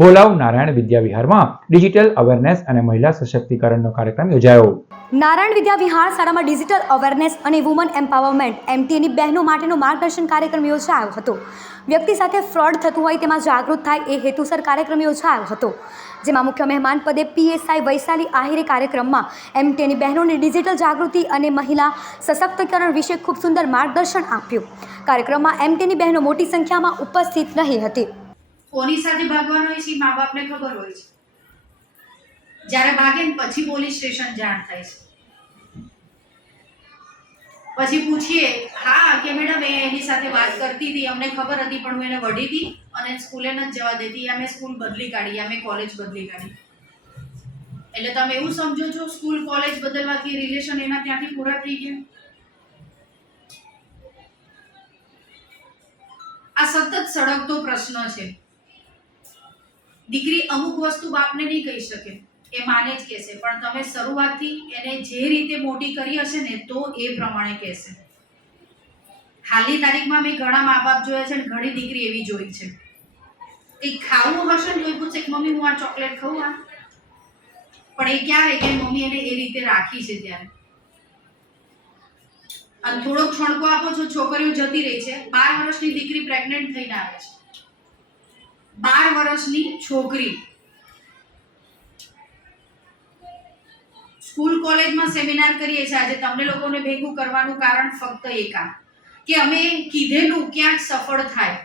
ભોલાવ નારાયણ વિદ્યાવિહારમાં digital awareness અને મહિલા સશક્તિકરણનો કાર્યક્રમ યોજાયો. નારાયણ વિદ્યાવિહાર શાળામાં ડિજિટલ અવેરનેસ અને વુમન એમ્પાવરમેન્ટ, એમટીએની બહેનો માટેનો માર્ગદર્શન કાર્યક્રમ યોજાયો હતો. વ્યક્તિ સાથે ફ્રોડ થતું હોય તેમાં જાગૃત થાય એ હેતુસર કાર્યક્રમ યોજાયો હતો, જેમાં મુખ્ય મહેમાન પદે પીએસઆઈ વૈશાલી આહિરે કાર્યક્રમમાં એમટીએની બહેનોને ડિજિટલ જાગૃતિ અને મહિલા સશક્તિકરણ વિશે ખૂબ સુંદર માર્ગદર્શન આપ્યું. કાર્યક્રમમાં એમટીની બહેનો મોટી સંખ્યામાં ઉપસ્થિત રહી હતી. કોની સાથે ભાગવાનો હોય છે મા બાપને ખબર હોય છે. જ્યારે ભાગે ને પછી પોલીસ સ્ટેશન જાણ થાય છે. પછી પૂછીએ, હા, કે મેડમ, એ એની સાથે વાત કરતી હતી, અમને ખબર હતી, પણ હું એને વઢી હતી અને સ્કૂલે ન જવા દેતી. અમે સ્કૂલ બદલી કાઢી, અમે કોલેજ બદલી કાઢી. એટલે તમે એવું સમજો છો, સ્કૂલ કોલેજ બદલવાથી રિલેશન એના ત્યાંથી પૂરા થઈ ગયા? આ સતત સળગતો પ્રશ્ન છે. દીકરી અમુક વસ્તુ બાપને નહીં કહી શકે, એ માને જ કહેશે. પણ તમે શરૂઆતથી એને જે રીતે મોટી કરી હશે ને, તો એ પ્રમાણે કહેશે. હાલની તારીખમાં મેં ઘણા મા બાપ જોયા છે ને, ઘણી દીકરી એવી જોઈ છે. કંઈક ખાવું હશે ને જોઈ પૂછે કે, મમ્મી, હું આ ચોકલેટ ખાઉં આ? પણ એ ક્યારે કે મમ્મી એને એ રીતે રાખી છે ત્યારે. અને થોડોક છણકો આપો છો, છોકરીઓ જતી રહી છે. બાર વર્ષની દીકરી પ્રેગ્નેન્ટ થઈને આવે છે. બાર વર્ષની છોકરી. સ્કૂલ કોલેજમાં સેમિનાર કરીએ છીએ. આજે તમને લોકોને ભેગું કરવાનું કારણ ફક્ત એકા કે અમે કીધેલું ક્યાંક સફળ થાય.